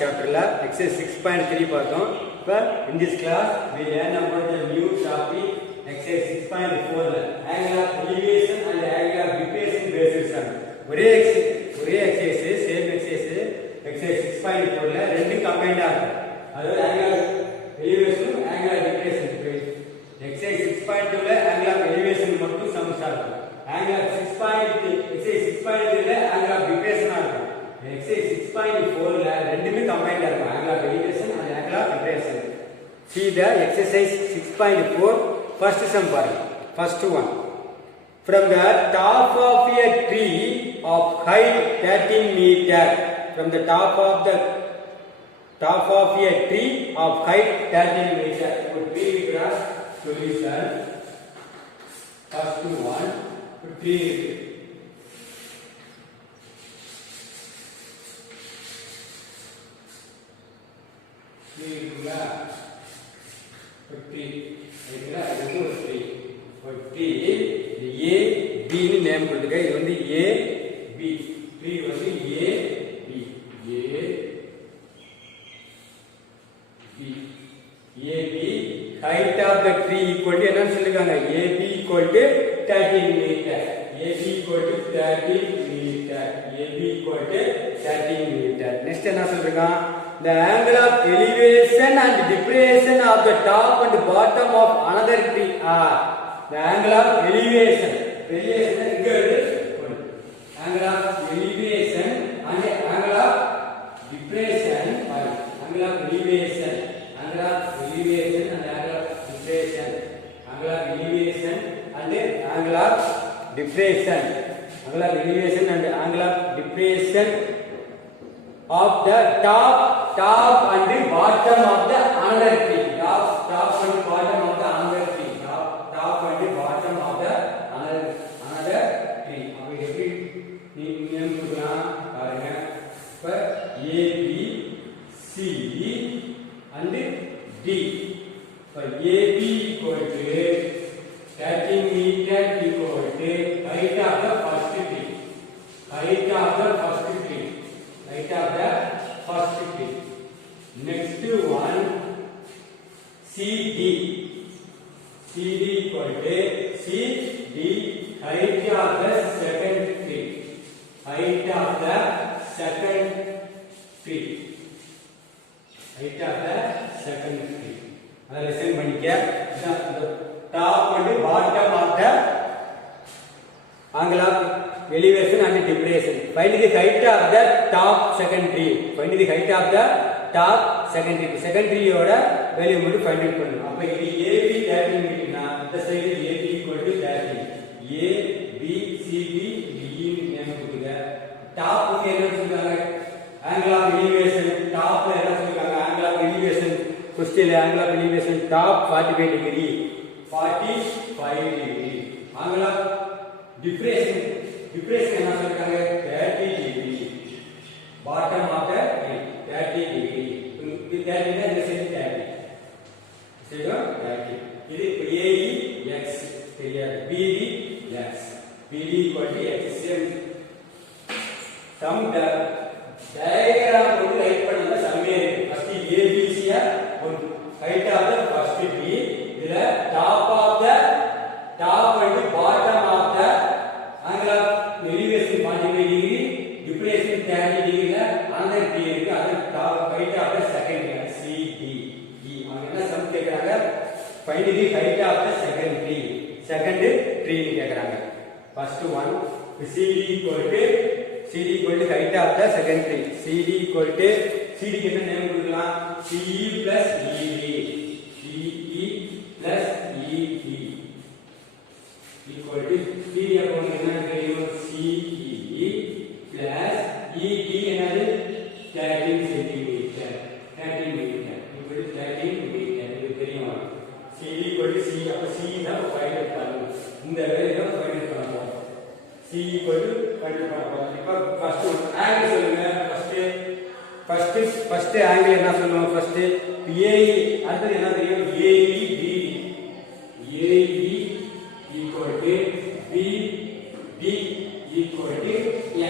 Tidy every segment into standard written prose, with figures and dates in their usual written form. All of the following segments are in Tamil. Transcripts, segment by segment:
சாப்டர்ல எக்ஸசைஸ் 6.3 பார்த்தோம். இப்போ in this class we learn about the new topic exercise 6.4 ல angle of elevation and angle of depression based on ஒரே எக்ஸசைஸ் சேம் எக்ஸசைஸ் 6.4 ல ரெண்டு கம்பைன்டா இருக்கு. அதாவது angle of elevation angle of depression. Exercise 6.2 ல angle of elevation மட்டும் சம்ஸ் ஆகும். angle of 6.3 exercise 6.3 ல angle of depression ஆகும். exercise 6.4 ல ரெண்டுமே கம்பைன்டா இருக்கும். angle of elevation and angle of depression. See the exercise 6.4 first sum பாருங்க. First one. From the top of a tree of height 13 meter. From the top of a tree of height 13 meter. Put tree across solution. First one. Put tree. Name கொடுத்துக்க. இது வந்து ஏ பி ட்ரீ வந்து A B height of the tree equal to என்னன்னு சொல்லிருக்காங்க. AB equal to 13 metre. AB equal to 13 metre. AB equal to 13 metre. Next என்ன சொல்றாங்க? The angle of elevation and depression of the top and bottom of another tree are the angle of elevation. Elevation இங்க இருக்கு. Angle of elevation and angle of depression. Angle of elevation, angle of elevation and angle of depression. Angle of elevation and angle of depression. Angle of elevation and angle of depression of the top and the bottom of the another tree. Top and bottom of the another tree. Top and the bottom of the another tree. அப்ப எப்படி நேம் கொடுக்கலாம் பாருங்க. இப்ப A B C and D. இப்ப A B equal to 13 meter equal to height of the first tree. Height of the first tree. Height of the first tree. Next one CD. CD equal to CD height of the second tree. Height of the second tree. Height of the second tree. அதை லெசன் பண்ணிக்க. Top and bottom of the angle of elevation and depression. Find the height of the top second tree. Find the height of the top second tree. Second tree ஓட வேல்யூ மட்டும் ஃபைண்ட் அவுட் பண்ணனும். அப்ப இது AB 13 மீட்டர்னா இந்த side AB = 13. A B C D D ன்னு நேம் கொடுங்க. டாப் என்ன சொல்றாங்க? angle of elevation. டாப் என்ன சொல்றாங்க? angle of elevation. Question angle of elevation top 45 degree. 45 degree. angle of depression என்ன சொல்றாங்க? 30 degree. bottom of the 30 degree. இது 30 னா இந்த சைடு 30. சரியா? 30. இது AE x சரியா? BD x. BD = x. sum the diagram வந்து ரைட் பண்ணல சம்மே இருக்கு. ஃபர்ஸ்ட் ABC ஒரு height of the first tree. இதுல top and bottom of the angle of elevation 45 degree, depression 30 degree ல another tree இருக்கு. அது top height of the second tree CD. அவங்க என்ன சம் கேக்குறாங்க? find the height of the second tree. second tree னு கேக்குறாங்க. first one CD equal to height of the second tree. CD equal to CD க்கு என்ன நேம் கொடுக்கலாம்? CE plus ED. CE plus ED equal to CD அப்போ என்ன தெரியும்? CE plus ED என்னது? 13 centimeter. 13 meter equal to 13 meter. இது தெரியுமா? CD equal to C. அப்ப C தான் ஃபைண்ட் அவுட் பண்ணணும். இந்த வேல்யூ தான் ஃபைண்ட் அவுட் பண்ண போறோம். C equal to find out பண்ண போறோம். இப்போ ஃபர்ஸ்ட் ஆங்கிள் சொல்லுங்க. ஃபர்ஸ்ட் ஆங்கிள் என்ன சொல்லுவோம்? First AE. அடுத்து என்ன தெரியும்? AEB. AE equal to BD equal to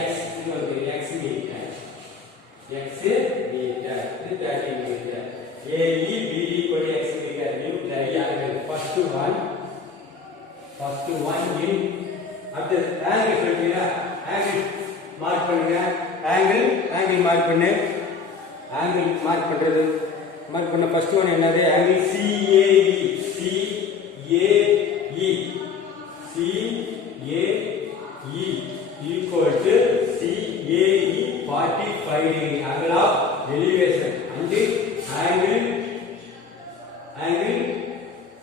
x. இது வந்து x metre. x metre. meter. This 13 meter. AB, BD equal to x meter. New triangle. First one in. After angle சொல்றீங்களா? Angle mark பண்ணுங்க. Angle mark பண்ணு. Angle mark பண்றது. Mark பண்ண first one என்னது? Angle CAE. CAE equal to CAE 45 degree angle of elevation and angle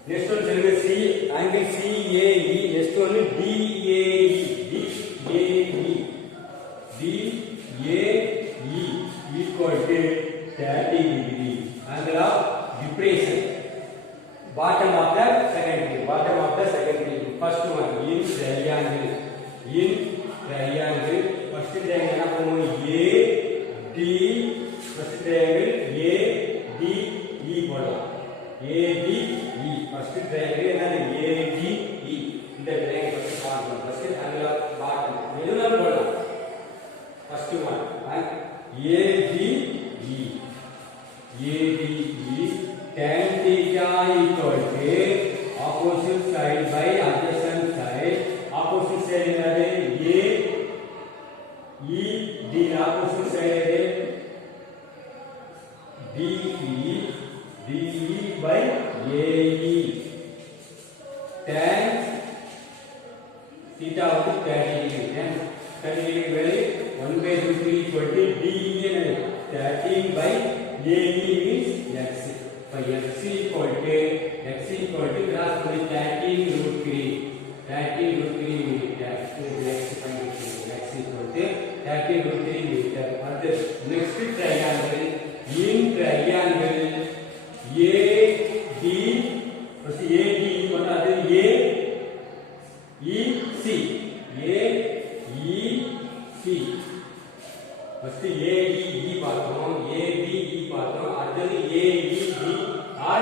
next one சொல்லுங்க C angle CAE next one DAE equal to 30 degree angle of depression. Bottom of the second tree. First one in triangle. First triangle என்ன பண்ணுவோம்? AD. First triangle ADE போடலாம். ADE. First triangle என்னது? ADE. இந்த triangle first பார்க்கணும். First angle of bottom. எதுனால போடலாம்? First one. ADE. Tan theta equal to opposite side by adjacent side. Opposite side என்னது? AED. Opposite side DE by AE. Tan theta வந்து 30 degree. 30 degree value 1/3 equal to DE 13 by AE means x. For x equal to cross with 13√3 meter. X equal to 13√3 meter. And the next triangle in triangle AD. First AD what are the AEC. First ADE பார்த்தோம். அடுத்தது AED or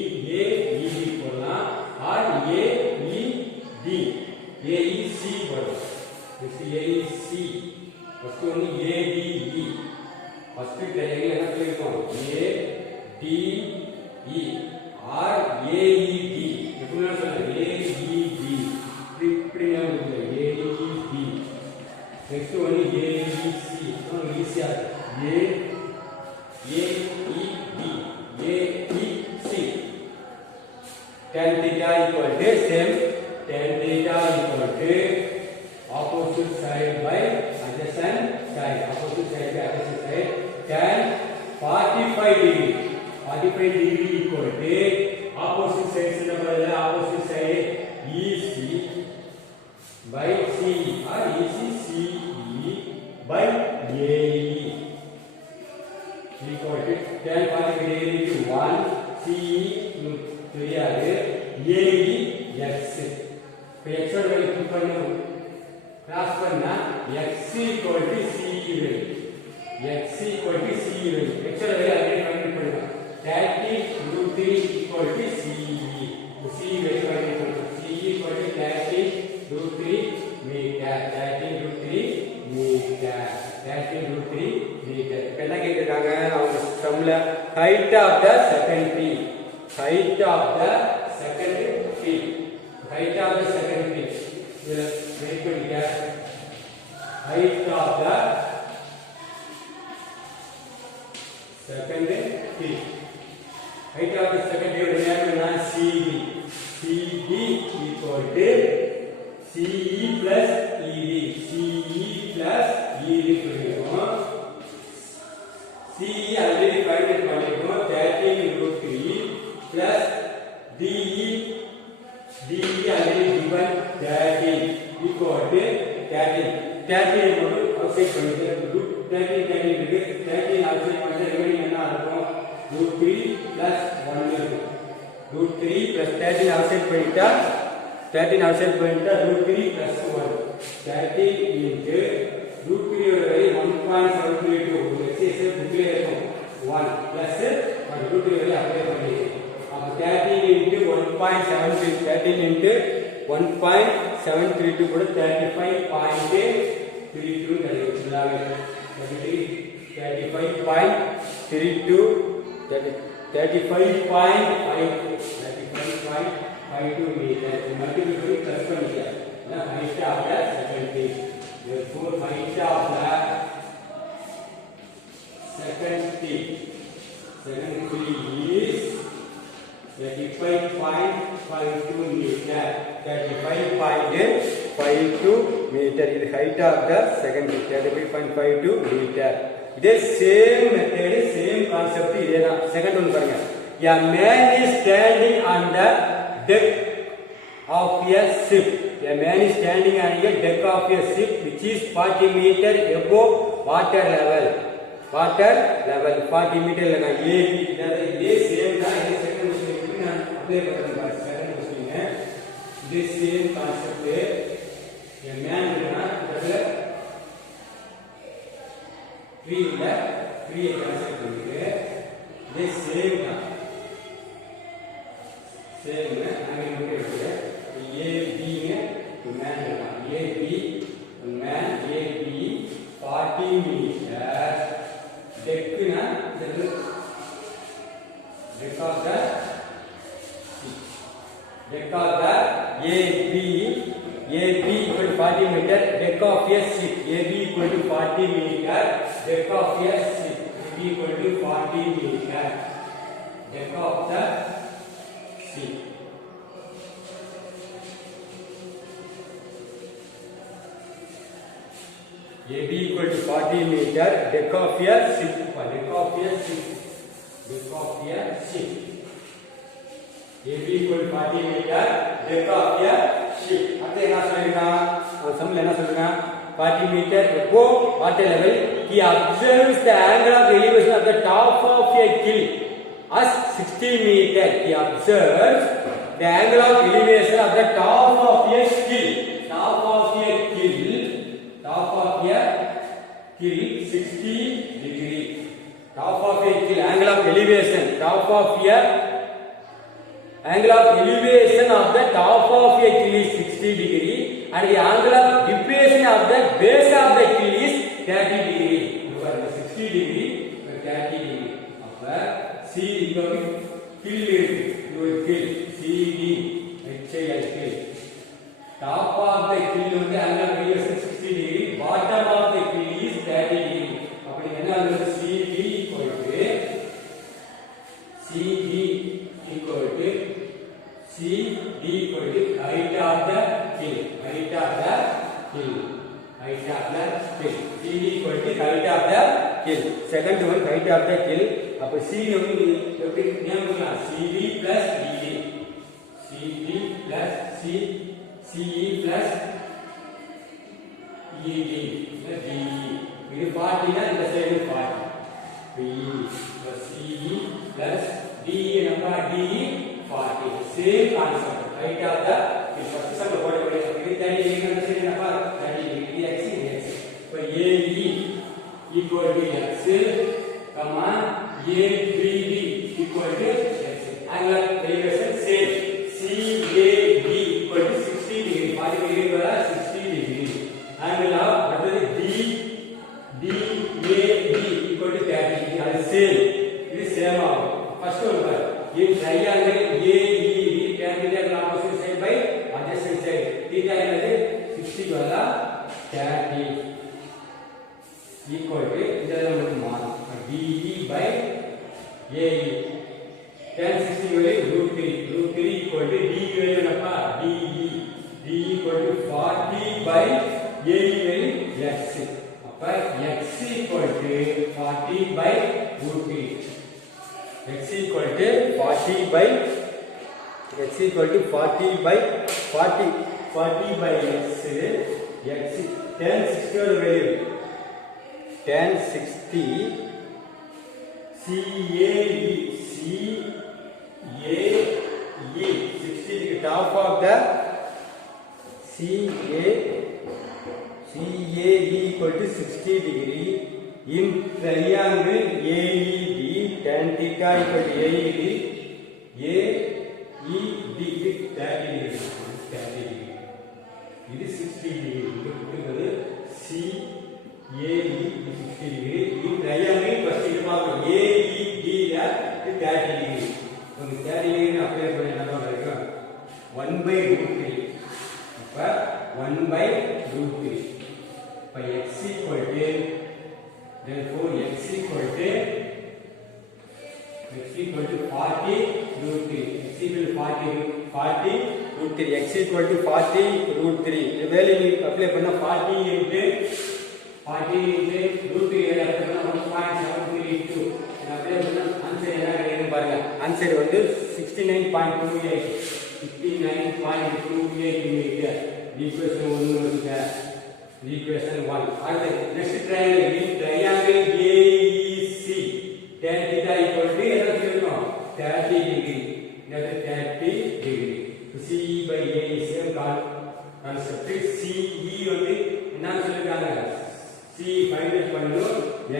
AED போடலாம் or AEC போடலாம். This AEC. First one ADE. First triangle என்ன சொல்லிருக்கோம்? ADE or AED. எப்படினா சொல்லுங்க AED. இப்படி ஞாபகம் AED. Next one AEC. Easy AEC. Tan theta equal to same. Tan theta equal to opposite side by adjacent side. Tan 45 degree. 45 degree equal to opposite side opposite side EC by CE or CE by AE equal to tan 45 degree into 1 CE தெரியாது AE x. இப்போ x ஓட வேல்யூ புட் பண்ணனும். கிராஸ் பண்ணா x equal to CE value. x equal to CE value. x ஓட வேல்யூ அப்படியே ஃபைண்ட் பண்ணலாம். 30√3 equal to CE. CE value find பண்ணலாம். CE equal to 30√3 meter. 30√3 meter. இப்போ என்ன கேட்டிருக்காங்க அவங்க சம்ல height of the second tree. Height of the second tree. இதுல வெயிட் பண்ணிக்க. Height of the second tree. Height of the second tree உடைய நேம் என்ன? CD. CD equal to CE plus ED. CE plus ED சொல்லிருக்கோம். CE already find பண்ணிருக்கோம். 13√3 plus DE already given 13 equal to 13. 13 மட்டும் அவுட்சைட் பண்ணிட்டு 13 இருக்கு. 13 அவுட்சைட் பண்ணிட்டு ரிமைனிங் என்ன இருக்கும்? √3 plus 1 இருக்கும். √3 plus 13 அவுட்சைட் பண்ணிட்டா √3 plus 1. 13 into √3 ஓட வேல்யூ 1.732. எக்ஸைஸ் புக்ல இருக்கும். 1 plus 1 √3 வேல்யூ அப்ளை பண்ணிடுங்க. அப்ப 13 into 1.73 13 into 1.732 கூட 35.8 32 35.32 35.52 meter. Multiple plus பண்ணிக்கலாம். height of the second tree. Therefore, height of the second tree is 35.52 meter. 35.52 meter is height of the second tree. 35.52 meter. This same method, same concept. Second one பாருங்க. A man is standing on the deck of a ship. A man is standing on the deck of a ship which is 40 meter above water level. Water level 40 meter lana A ये same தான் இது second question நான் அப்ளை பண்றேன் பாருங்க. second question this same concept a man னா அதுல tree concept இருக்கு. this same தான் same அங்க இருக்கு. A B man A B 40 meter deck na deck of the AB equal to 40 meter deck of a ship. AB equal to 40 meter deck of a ship. AB equal to 40 meter deck of the ship. AB equal to 40 meter deck of a ship. AB equal to 40 meter deck of a ship. அடுத்து என்ன சொல்லிருக்கான்? சம்ல என்ன சொல்றான்? 40 meter above water level. He observes the angle of elevation at the top of a hill as 60 meter. He observes the angle of elevation at the top of a hill. Top of a hill 60 degree. Top of a hill angle of elevation. Angle of elevation of the top of a hill is 60 degree and the angle of depression of the base of the hill is 30 degree. 60 degree 30 degree. அப்ப C இங்க hill இருக்கு. hill CD HIL hill. Top of the hill வந்து angle of elevation 60 degree. Bottom of the hill is 30 degree. அப்படி என்ன ஆகுது? CD equal to height of the hill. CD equal to height of the hill. Second one height of the hill. அப்ப CD வந்து எப்படி நேம் பண்ணலாம்? CD plus DA. CD plus CE plus ED plus DE. இது 40 னா இந்த side 40. PE plus CE plus DE நம்ம DE 40. Same concept. Height of the first sum what is 30 degree அந்த சைடு நம்ம 30 degree x இப்போ AE equal to x comma ABD equal to x. Angle of elevation same. CAB equal to 60 degree. 40 degree வர 60 degree. Angle of அடுத்து DAB equal to 30 degree. அது same. இது same ஆகும். First one பாரு. If triangle AED tan theta is opposite side by adjacent side. Theta என்னது 60 வர 30 equal to இதெல்லாம் நமக்கு மாறும். DE by AE. Tan 60 value √3 equal to DE value என்னப்பா DE equal to 40 by AE value x. அப்ப x equal to 40 by √3. x equal to 40 by x tan 60 value tan 60 CAE 60 top of the CAE equal to 60 degree in triangle AED tan theta equal to AED with 30 degree. This is 60 degree. C by root 3. By x equal to, therefore x equal to 40 root 3. X equal to 40 root 3. X equal to 40 root 3. The value you apply பண்ணா 40 into root 3 apply பண்ணா 1.732. apply பண்ணா answer என்ன கிடைக்கும் பாருங்க. answer வந்து 69.28. 69.28 meter. Equation 1 வருங்க. Equation 1. அடுத்து next triangle AEC. Tan theta equal to என்ன சொல்றோம்? 30 degree. That is 30 degree. CE by A is same concept. CE வந்து என்ன சொல்லிருக்காங்க? CE find out பண்ணனும்.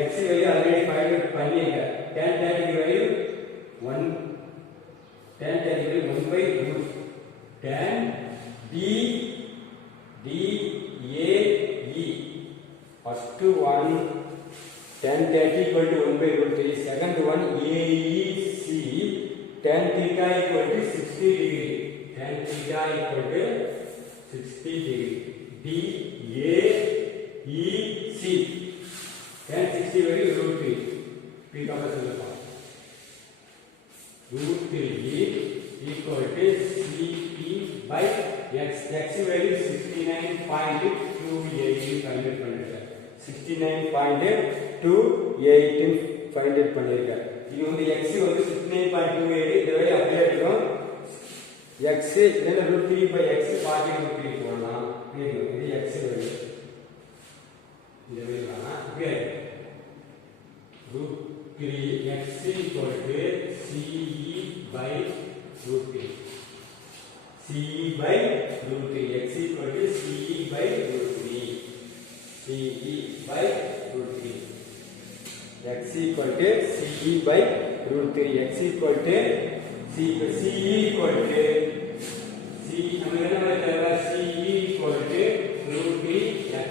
X value already find out பண்ணிங்க. Tan 30 value 1 tan 30 value 1 by root tan D A E. First one tan 30 equal to 1 by root 3. Second one AEC tan theta equal to 60 degree. Tan theta equal to 60 degree. DAEC tan 60 value root 3. P comes to the form. Root 3 equal to CP by x. X value 69.218 69.218 find it பண்ணிருக்கார். இது வந்து x வந்து 69.28 இந்த வேல்யூ அப்படியே இருக்கும். x இதெல்லாம் root 3 by x 40 root 3 போடலாம். இது x வேல்யூ. இந்த வேல்யூ தானா? Okay. root 3 x equal to CE by root 3. CE by root 3. X equal to CE by root 3. CE by root 3. X equal to CE by root 3. X equal to CE equal to நமக்கு என்ன தேவை? CE equal to root 3x.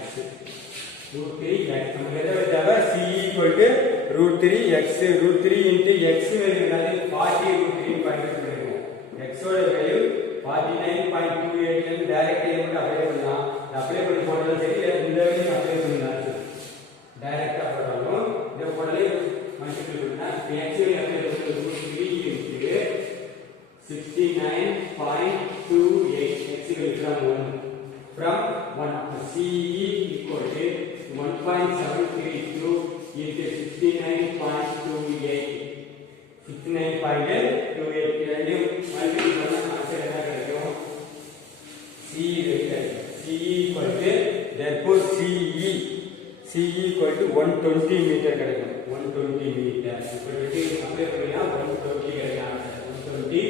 root 3x நமக்கு என்ன தேவை? CE equal to root 3x. root 3 into x value என்னது? 40 root 3 ஃபைண்ட் பண்ணிருக்கோம். x ஓட வேல்யூ 49.28 டைரக்ட் ஈக்குவல் அப்ளை பண்ணலாம். அப்ளை பண்ணி போட்டாலும் சரி இல்ல இந்த வேல்யூ அப்ளை பண்ணலாம். டைரக்ட்டா போட்டாலும் இந்த போடலே மல்டிப்ளை பண்ணா x வேல்யூ அப்ளை பண்ணி root 3 into 69.28 x will from 1 CE equal to 1.732 into 69.28 69.28 value multiply பண்ணா answer என்ன கிடைக்கும்? CE equal to therefore CE equal to 120 meter கிடைக்கும். 120 meter இப்படி அப்ளை பண்ணினா 120 கிடைக்கும். 120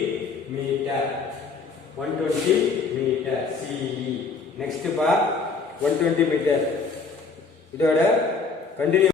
meter 120 meter CE. next bar 120 meter இதோட continue